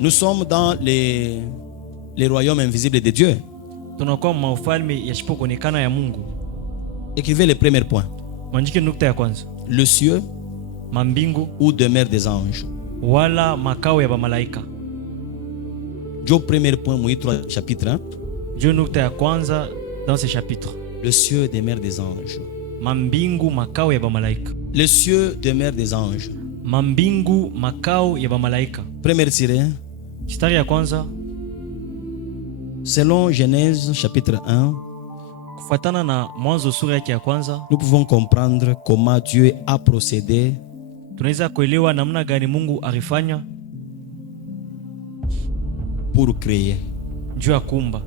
Nous sommes dans les royaumes invisibles de Dieu. Tunakuwa maufalme yasipokuonekana ya Mungu. Écrivez le premier point. Mwandike nukta ya kwanza. Le cieux Mambingu où demeurent des anges. wala makao ya bamalaika. Job premier point, Moïse 3 chapitre 1. Dieu nukta ya kwanza dans ce chapitre. Le cieux demeure des anges. Mambingu makao ya bamalaika. Les cieux demeurent des anges. Mambingu makao ya bamalaika. Premier tiré. Mstari ya kwanza. Selon Genèse chapitre 1, Kufuatana na Mwanzo sura yake ya kwanza, nous pouvons comprendre comment Dieu a procédé tunaweza kuelewa namna gani Mungu alifanya pour créer. juu ya kuumba.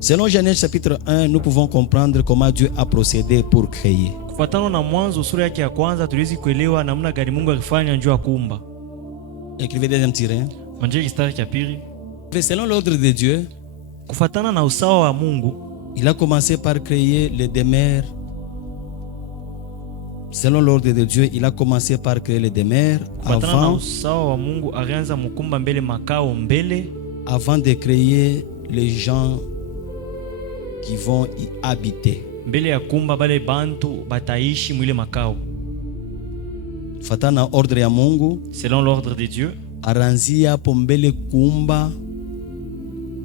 Selon Genèse chapitre 1, nous pouvons comprendre comment Dieu a procédé pour créer. Kufuatana na Mwanzo sura yake ya kwanza, tuliwezi kuelewa namna gani Mungu alifanya juu ya kuumba. Écrivez deuxième tiré. Mwandike mstari ya pili. Selon l'ordre de Dieu, Kufuatana na usawa wa Mungu, il a commencé par créer les demeures. Selon l'ordre de Dieu, il a commencé par créer les demeures kufuatana na usawa wa Mungu alianza mukumba mbele makao mbele avant de créer les gens qui vont y habiter. mbele ya kumba bale bantu bataishi mwile makao. Fatana ordre ya Mungu, Selon l'ordre de Dieu, aranzia hapo mbele kuumba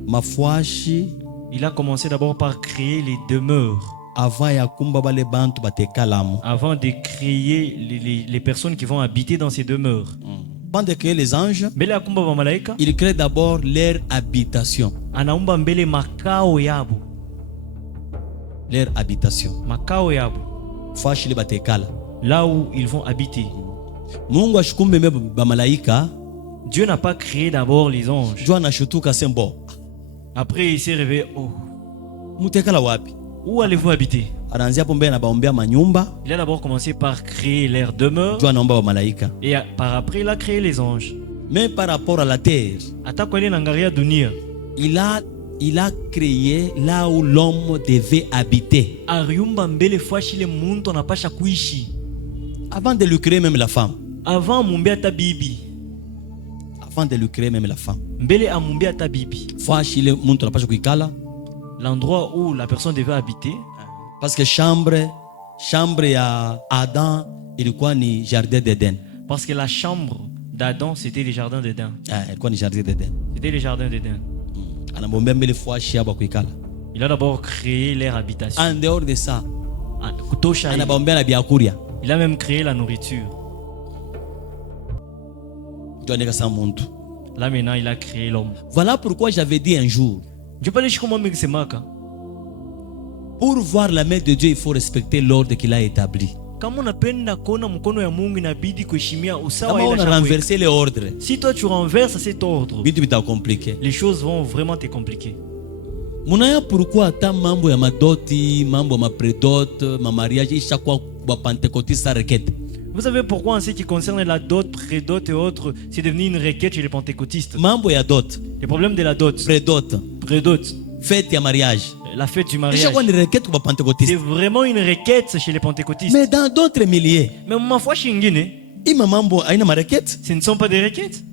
mafuashi il a commencé d'abord par créer les demeures avant ya kumba bale bantu batekalamu. avant de créer les personnes qui vont habiter dans ces demeures. Avant de créer les anges, Mbele ya kumba bamalaika, il crée d'abord leur habitation. anaumba mbele makao yabo. Leur habitation. Makao yabo. Fashi le batekala. Là où ils vont habiter. Mungu ashikumbe bamalaika. Dieu n'a pas créé d'abord les anges. Jua na shutuka sembo. Après il s'est réveillé, oh, Mutekala wapi? où allez-vous habiter? Aranzia hapo mbele na baombea manyumba. Il a d'abord commencé par créer leur demeure. Jua naomba bamalaika. Et par après, il a créé les anges. Mais par rapport à la terre, Ata kweli nangaria dunia, il a créé là où l'homme devait habiter. ariumba mbele fashi le muntu anapasha kuishi. Avant de lui créer même la femme. Avant mumbia ta bibi. Avant de lui créer même la femme. Mbele amumbia ta bibi. Fashi le muntu anapasha kuikala. L'endroit où la personne devait habiter. Parce que chambre ya Adam ilikuwa ni jardin d'Eden. Parce que la chambre d'Adam, c'était les jardins d'Éden. Ilikuwa ni jardin d'Eden. C'était les jardins d'Éden. Anabombea mbele fashi hapa kuikala. Il a d'abord créé leur habitation. En dehors de ça, Kutosha, anabombea na biakuria. il a même créé la nourriture. Tuaneka sa muntu. Là maintenant, il a créé l'homme. Voilà pourquoi j'avais dit un jour, Je peux aller chez moi, mais c'est maka. pour voir la main de Dieu, il faut respecter l'ordre qu'il a établi. Kama unapenda kuona mkono ya Mungu inabidi kuheshimia usawa Kama ile on a shangwe. renversé les ordres, Si toi tu renverses cet ordre, vitu vita compliqué. les choses vont vraiment te compliquer. Munaya pourquoi ata mambo ya madoti, mambo ya mapredot, ma mariage ishakuwa ba pentecôtiste sa requête. Vous savez pourquoi en ce qui concerne la dot, prédot et autres, c'est devenu une requête chez les pentecôtistes. Mambo ya dot, Le problème de la dot, predot, prédot, fête ya mariage. la fête du mariage, Ishakuwa ni requête kwa c'est pentecôtiste. vraiment une requête chez les pentecôtistes. Mais dans d'autres milieux, Mais ma foi shingine, ima mambo aina ma requête. ce ne sont pas des requêtes.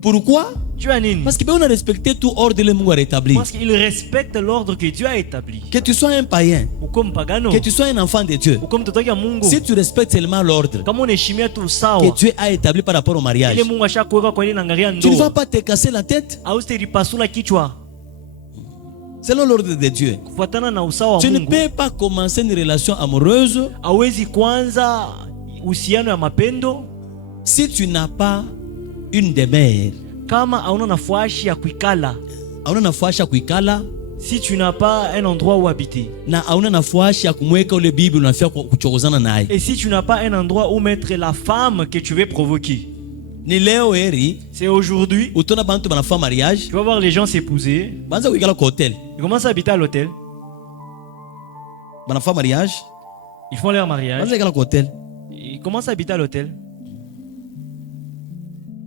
Pourquoi? Tu as nini? Parce que on a respecté tout ordre le Mungu a rétabli. Parce qu'ils respectent l'ordre que Dieu a établi. Que tu sois un païen, Ou comme pagano, que tu sois un enfant de Dieu, ou comme totoki ya Mungu. si tu respectes seulement l'ordre Kama unaheshimia tu que sawa, Dieu a établi par rapport au mariage, ile Mungu ashakuweka kwa ile nangaria tu ne vas ndo. pas te casser la tête. Austeripasula kichwa. Selon l'ordre de Dieu, Kufuatana na usawa wa tu ne Mungu, peux pas commencer une relation amoureuse hawezi kwanza uhusiano ya mapendo si tu n'as pas une demeure. kama hauna nafasi ya kuikala, Hauna nafasi ya kuikala si tu n'as pas un endroit où habiter, na hauna nafasi ya kumweka ule bibi unafia kuchokozana naye. et si tu n'as pas un endroit où mettre la femme que tu veux provoquer. Ni leo heri C'est aujourd'hui, utona bantu banafanya mariage tu vas voir les gens s'épouser, banza kuikala kwa hotel, ils commencent à habiter à l'hôtel, banafanya mariage ils font leur mariage, banza kuikala kwa hotel. ils commencent à habiter à l'hôtel.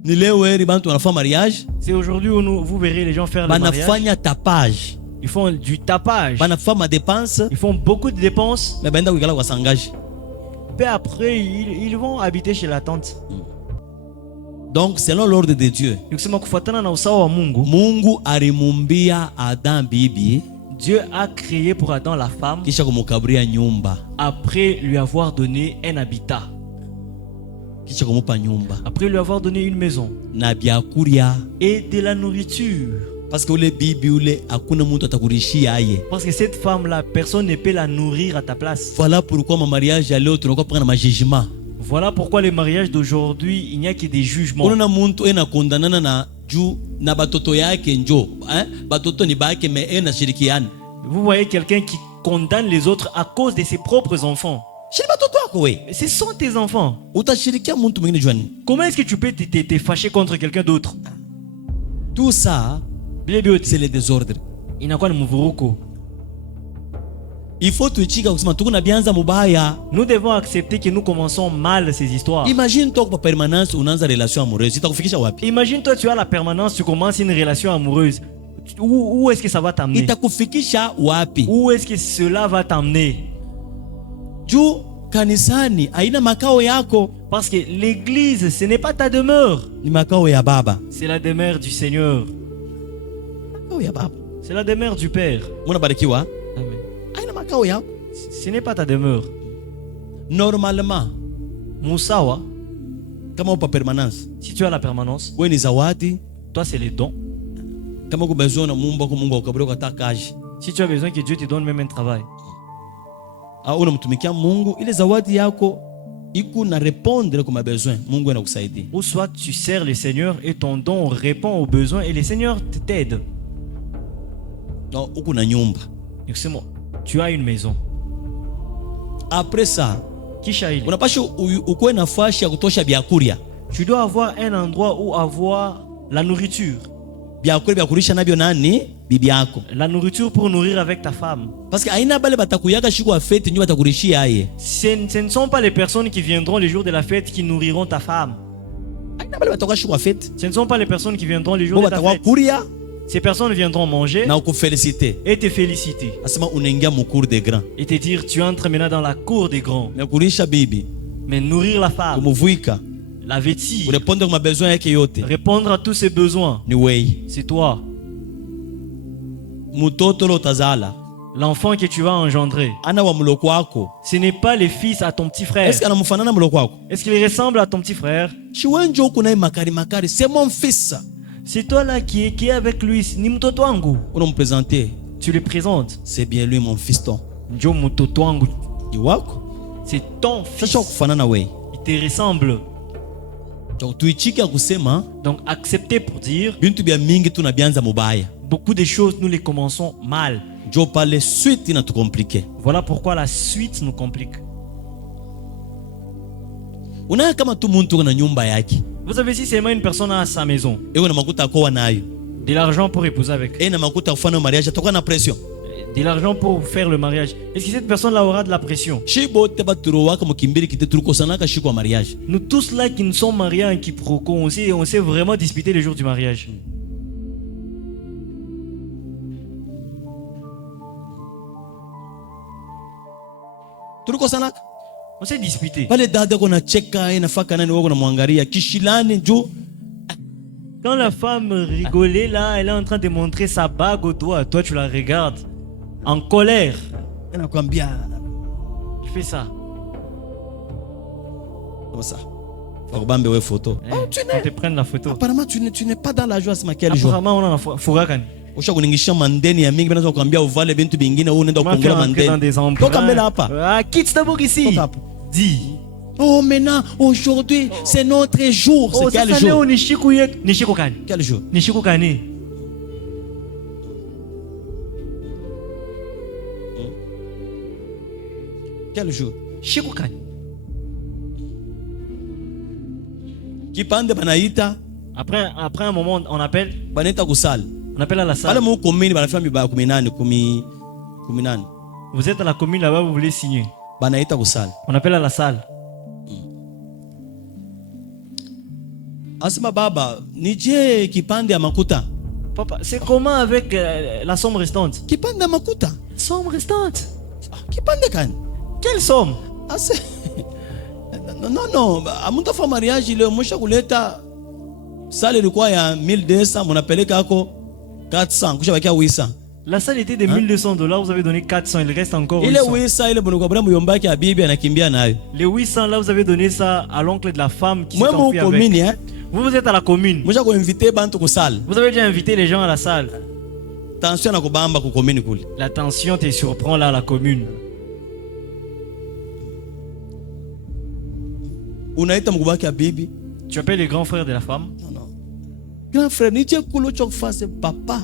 Ni leo heri bantu banafanya mariage C'est aujourd'hui où vous verrez les gens faire le mariage. banafanya tapage, Ils font du tapage, banafanya dépenses ils font beaucoup de dépenses, mais baenda kuikala kwa sangaji. puis après ils vont habiter chez la tante. Donc selon l'ordre de Dieu, Ni kusema kufuatana na usawa wa Mungu, Mungu alimumbia Adam bibi Dieu a créé pour Adam la femme kisha kumukaburia nyumba, après lui avoir donné un habitat, kisha kumupa nyumba après lui avoir donné une maison na byakuria, et de la nourriture. parce que ule bibi ule hakuna mtu atakurishia aye. Parce que cette femme-là, personne ne peut la nourrir à ta place. Voilà pourquoi ma mariage ya leo tunakuwa prendre ma jugement. Voilà pourquoi les mariages d'aujourd'hui, il n'y a que des jugements. Unaona muntu ena kondanana na juu na batoto yake njo, batoto ni bake me ena shirikiana. Vous voyez quelqu'un qui condamne les autres à cause de ses propres enfants. Shiri batoto yako we. Ce sont tes enfants. Utashirikia muntu mwingine jwani. Comment est-ce que tu peux te fâcher contre quelqu'un d'autre? Tout ça, c'est le désordre. Inakuwa ni mvuruko. Il faut tuichika kusema tuko na bianza mubaya. Nous devons accepter que nous commençons mal ces histoires. Imagine toi kwa permanence unaanza relation amoureuse, itakufikisha wapi? Imagine toi, tu as la permanence, tu commences une relation amoureuse. Où est-ce que ça va t'amener? Itakufikisha wapi? Où est-ce que cela va t'amener? Juu kanisani haina makao yako, Parce que l'église, ce n'est pas ta demeure. ni makao ya Baba. C'est la demeure du Seigneur. Makao ya Baba. C'est la demeure du Père. Munabarikiwa? Amen. Haina makao yako. Ce n'est pas ta demeure. Normalement, Moussawa, kama upa permanence, si tu as la permanence, wewe ni zawadi. toi c'est les dons. Kama uko besoin na Mungu kwa Mungu akaburi kwa takaji. Si tu as besoin que Dieu te donne même un travail. Au unamtumikia Mungu, ile zawadi yako iko na répondre kwa besoin. Mungu anakusaidia. Ou soit tu sers le Seigneur et ton don répond aux besoins et le Seigneur t'aide. Donc uko na nyumba. Excuse-moi, tu as une maison. Après ça, Kisha ile, unapaswa ukuwe nafasi ya kutosha byakuria. tu dois avoir un endroit où avoir la nourriture. Byakuria byakurisha nabyo nani? Bibi yako. La nourriture pour nourrir avec ta femme. Parce que aina bale batakuyaka shiku wa fete nyo batakurishia aye. Ce ne sont pas les personnes qui viendront les jours de la fête qui nourriront ta femme. Aina bale batakuwa shiku wa fete. Ce ne sont pas les personnes qui viendront les jours Bo de ta batakuwa fête. kuria Ces personnes viendront manger na ukuféliciter. et te féliciter. Asema unaingia mukuru de grand. Et te dire, tu entres maintenant dans la cour des grands. Na kurisha bibi, Mais nourrir la femme, kumuvuika, la vêtir, urepondre kwa besoin yake yote. répondre à tous ses besoins, Ni wei. c'est toi. Mutoto lo tazala. L'enfant que tu vas engendrer. Ana wa muloko wako. Ce n'est pas le fils à ton petit frère. Est-ce kana mfanana muloko wako? Est-ce qu'il ressemble à ton petit frère? Shiwenjo uko naye makari makari, c'est mon fils. C'est toi là qui est avec lui. Ni mtoto wangu. Unampresenter. Tu le présentes. C'est bien lui mon fiston. Njo mtoto wangu. Ni wako. C'est ton fils. Sasa kufanana wewe. Il te ressemble. Donc tuichike kusema Donc accepter pour dire bintu bya mingi tunabianza mubaya. beaucoup de choses nous les commençons mal. Jo pale suite inatukomplike. Voilà pourquoi la suite nous complique. Unaona kama tu muntu na nyumba yake. Vous savez, si seulement une personne a sa maison, Ewe na makuta kwa nayo. de l'argent pour épouser avec, Na makuta kufanya mariage toka na pression. de l'argent pour faire le mariage, est-ce que cette personne-là aura de la pression? Shibo te baturo waka mukimbiri kite turuko sana ka shiko mariage. Nous tous là qui nous sommes mariés en quiproquo, on sait vraiment disputer le jour du mariage. Turuko sana. On s'est disputé. Pale dada kona cheka inafaka nani wako na mwangalia kishilani juu. Quand la femme rigolait là, elle est en train de montrer sa bague au doigt. Toi, tu la regardes en colère. Anakuambia Tu fais ça. comme ça. Fakubambe we photo. On te prenne la photo. Apparemment tu n'es pas dans la joie c'est quel jour. Apparemment, on a fourakani. Usha kuningisha mandeni ya mingi banaza kuambia uvale bintu bingine wewe unaenda Tu m'as fait kukungula rentrer dans mandeni. des emprunts. Toka mbele hapa. Ah, quitte d'abord ici. Toka hapa. Dis. Oh maintenant aujourd'hui c'est notre jour. Oh, C'est quel sasa leo jour? ni siku yetu. Ni siku gani? Quel jour? Ni siku gani? Quel jour? Siku gani? Kipande banaita Après un moment, on appelle banaita kusali. à la Pale salle. mu komini banafanya mibaya 18 18. Vous êtes à la commune là-bas, vous voulez signer. Banaita kusali. On appelle à la salle. Asema baba, nije kipande ya makuta. Papa, c'est comment avec la somme restante? Kipande ya makuta. Somme restante? Kipande kani? Quelle somme? Ase. Non, amuta fa mariage leo mwisha kuleta Salle ilikuwa ya 1200, mnapeleka hako 400, kisha bakia 800. La salle était de 1200 $, vous avez donné 400, il reste encore Ile 800. 800 ile bwana kwa muyombaki ya bibi anakimbia nayo. Les 800 là, vous avez donné ça à l'oncle de la femme qui s'est Moi enfui mon avec. commune hein. Vous êtes à la commune. Mwisha ko inviter bantu ku salle. Vous avez déjà invité les gens à la salle. Tension na kubamba ku commune kule. La tension te surprend là à la commune. Unaita mkubaki ya bibi. Tu appelles les grands frères de la femme. Non. Grand frère, ni tie kulo chok face papa.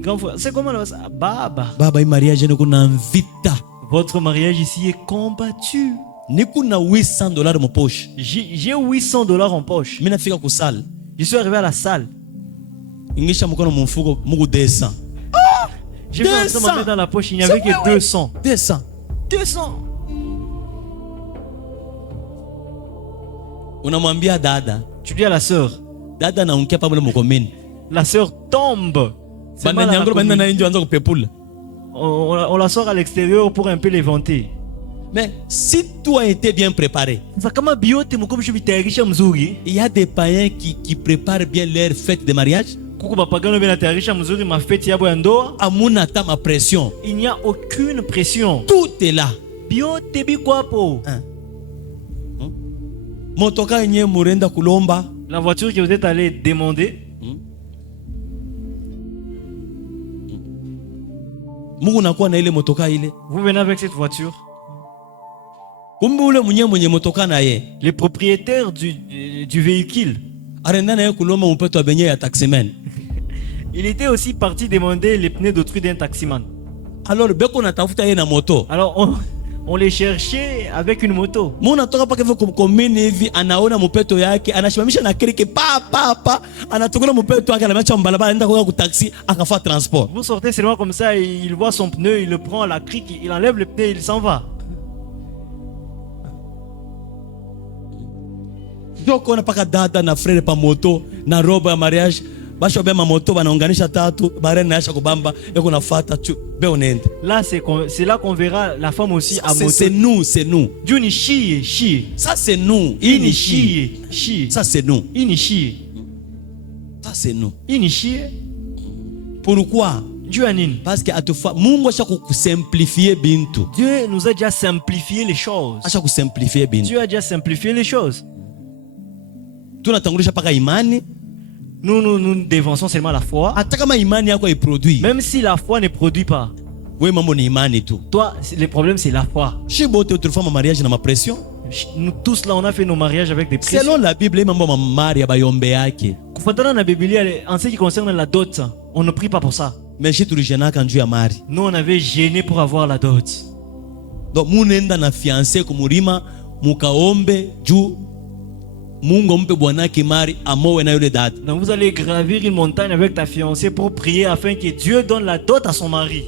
Grand frère, c'est comment là? Baba. Baba, hii mariage ni kuna vita. Votre mariage ici est combattu. Ni kuna 800 dollars mon poche. J'ai 800 $ en poche. Mimi nafika ku salle. Je suis arrivé à la salle. Ingisha mkono mfuko mugu 200. J'ai fait entrer ma main dans la poche, il n'y avait que 200. 200. 200. Unamwambia dada. Tu dis à la sœur. Dada naongea pale mkomini. La sœur tombe. C'est mal à la Bananyangolo commune. bana nje anza kupepula. On la sort à l'extérieur pour un peu les vanter. Mais si toi été bien préparé, Sasa kama biote mkomo shubitayarisha mzuri, il y a des païens qui préparent bien leur fête de mariage. kuko bapagano benatayarisha mzuri mafeti yabo ya ndoa, Amuna ta ma pression. il n'y a aucune pression. Tout est là. Biote bikwapo. Hein? Motoka yenye murenda kulomba. La voiture que vous êtes allé demander, Mungu nakuwa na ile motoka ile. vous venez avec cette voiture. Kumbe ule mwenye motoka na ye. Les propriétaires du véhicule, Arenda na ye kulomba mpeto wa benye ya taximan. il était aussi parti demander les pneus d'autrui d'un taximan. Alors beko natafuta ye na moto. Alors on les cherchait avec une moto. Muna toka paka hivyo kumkomini hivi anaona mpeto yake anashimamisha na kirike pa anatokana mpeto yake anamacha mbalabala anaenda kwa ku taxi akafa transport. Vous sortez seulement comme ça, il voit son pneu, il le prend, la crique, il enlève le pneu, il s'en va. Joko na paka dada na frère pa moto na roba ya mariage basho bema moto banaunganisha tatu bare na yasha kubamba yako nafuata tu be onende. Là c'est là qu'on verra la femme aussi à moto. C'est nous. Dieu ni chie. Ça c'est nous. Ini chie. Ça c'est nous. Ini chie. Ça c'est nous. Ini chie. Pourquoi? Dieu anine. Parce que atufa Mungu asha kusimplifier bintu. Dieu nous a déjà simplifié les choses. Asha kusimplifier bintu. Dieu a déjà simplifié les choses. Tunatangulisha paka imani. Nous dévançons seulement la foi. Hata kama imani yako iproduit. Même si la foi ne produit pas. Wewe mambo ni imani tu. Toi, le problème c'est la foi. Shibote utufanya mariage na ma pression. Nous tous là on a fait nos mariages avec des pressions. Selon la Bible mambo mamari ya bayombe yake. Kufuatana na Biblia en ce qui concerne la dot, on ne prie pas pour ça. Mais shi tulijenaka njuu ya mari. Nous on avait gêné pour avoir la dot. Donc munenda na fiancé kumurima mukaombe juu Mungu mpe bwanake mari amowe na yule dada. Donc vous allez gravir une montagne avec ta fiancée pour prier afin que Dieu donne la dot à son mari.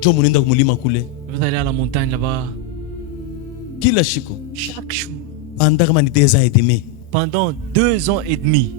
Jo munenda kumulima kule. Vous allez à la montagne là-bas. Kila shiko. Chaque jour. Pendant kama ni 2 ans et demi. Pendant 2 ans et demi.